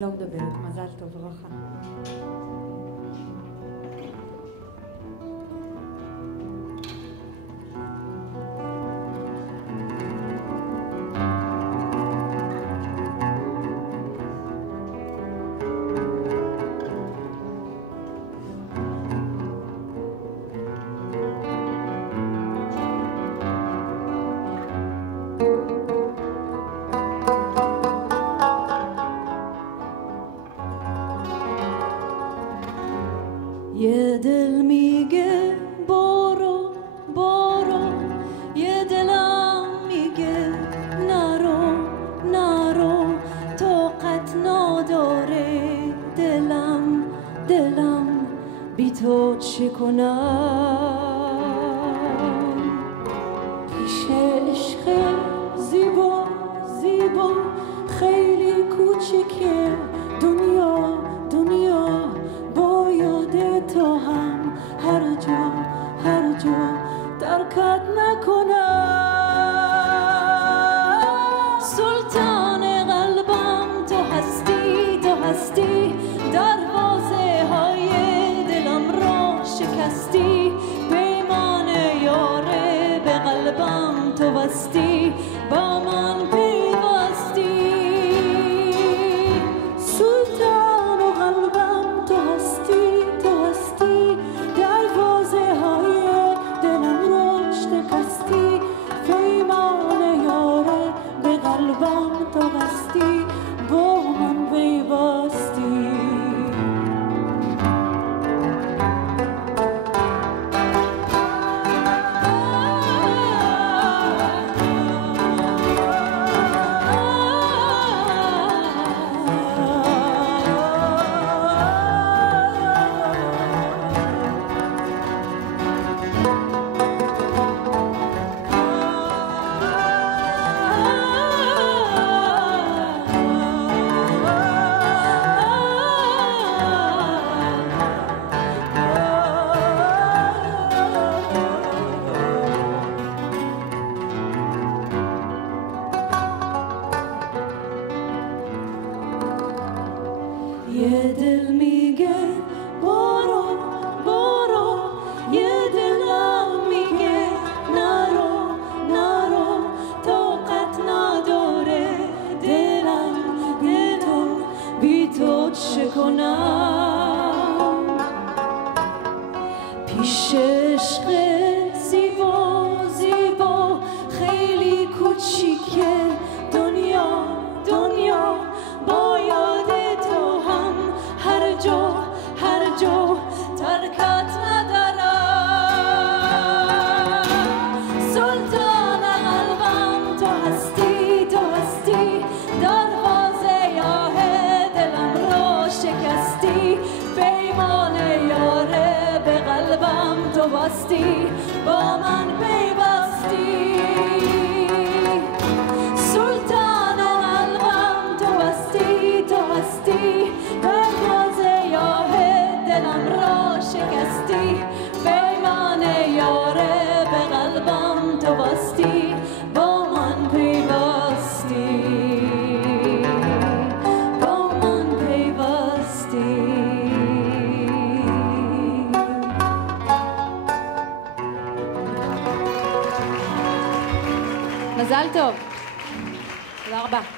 לא מדברת, מזל טוב, ברכה. یه دل میگه برو برو، یه دلم میگه نرو نرو، طاقت نداره دلم بی تو چه کنم. پیش عشق زیبا زیبا خیلی کوچیکه دنیا با یاد تو هم هر جا ترکت نکنم. سلطان قلبم تو هستی، دروازه های دلم را شکستی، پیمان یاره به قلبم تو بستی، با من پیوستی. سلطان قلبم تو هستی، دروازه های دلم را شکستی، پیمان یاره به قلبم تو بستی، با من پیوستی. یه دل میگه برو برو، یه دلم میگه نرو نرو، طاقت نداره دلم بی تو چه کنم. پیش عشق زیبا زیبا خیلی کوچیکه دنیا با یاد تو هم هر جا ترکت ندارم. سلطان قلبم تو هستی، دروازه یاه دلم را شکستی، پیمان یاره به قلبم تو بستی، با من پیوستی. سلطان قلبم تو هستی، دروازه یاه دلم را شکستی، پیمان یاره به قلبم تو بستی، با من پیوستی، با من پیوستی. מזל טוב. תודה רבה.